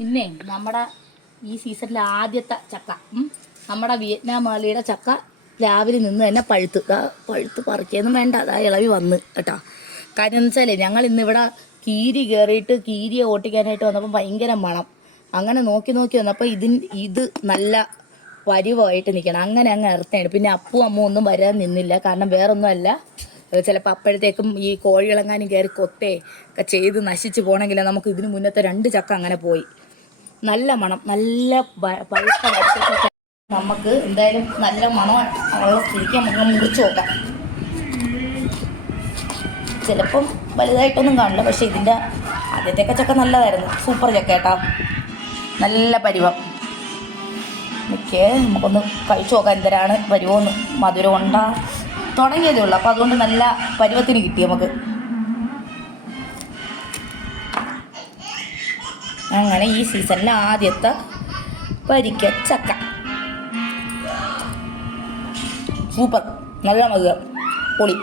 പിന്നെ നമ്മുടെ ഈ സീസണിലെ ആദ്യത്തെ ചക്ക, നമ്മുടെ വിയറ്റ്നാം മാലിയുടെ ചക്ക രാവിലെ നിന്ന് തന്നെ പഴുത്ത് പറിക്കൊന്നും വേണ്ട, അതാ ഇളവി വന്ന് കേട്ടോ. കാര്യം എന്ന് വെച്ചാലേ ഞങ്ങൾ ഇന്നിവിടെ കീരി കയറിയിട്ട് കീരിയെ ഓട്ടിക്കാനായിട്ട് വന്നപ്പോൾ ഭയങ്കര മണം. അങ്ങനെ നോക്കി വന്നപ്പോൾ ഇത് നല്ല പരിവായിട്ട് നിൽക്കണം. അങ്ങനെ അങ്ങ് ഇറത്താണ്. പിന്നെ അപ്പും അമ്മ ഒന്നും വരാൻ നിന്നില്ല. കാരണം വേറൊന്നുമല്ല, ചിലപ്പോൾ അപ്പോഴത്തേക്കും ഈ കോഴികളെങ്ങാനും കയറി കൊത്തേ ഒക്കെ ചെയ്ത് നശിച്ച് പോകണമെങ്കിൽ നമുക്ക് ഇതിന് മുന്നത്തെ 2 ചക്ക അങ്ങനെ പോയി. നല്ല മണം, നല്ല പഴുത്ത വറുത്തിട്ടൊക്കെ നമുക്ക് എന്തായാലും നല്ല മണം ഉള്ള സ്ഥിതിക്ക് നമുക്ക് മുറിച്ച് നോക്കാം. ചിലപ്പം വലുതായിട്ടൊന്നും കാണില്ല, പക്ഷേ ഇതിൻ്റെ ആദ്യത്തെയൊക്കെ ചക്ക നല്ലതായിരുന്നു. സൂപ്പർ ചക്ക കേട്ടോ, നല്ല പരിവം. മിക്കേ നമുക്കൊന്ന് കഴിച്ചു നോക്കാം എന്തരാണ് പരിവമെന്ന്. മധുരം ഉണ്ടാ തുടങ്ങിയതേ ഉള്ളൂ, അപ്പോൾ അതുകൊണ്ട് നല്ല പരുവത്തിന് കിട്ടി നമുക്ക്. അങ്ങനെ ഈ സീസണിലെ ആദ്യത്തെ പരിക്ക ചക്ക സൂപ്പർ, നല്ല മധുരം, പൊളി.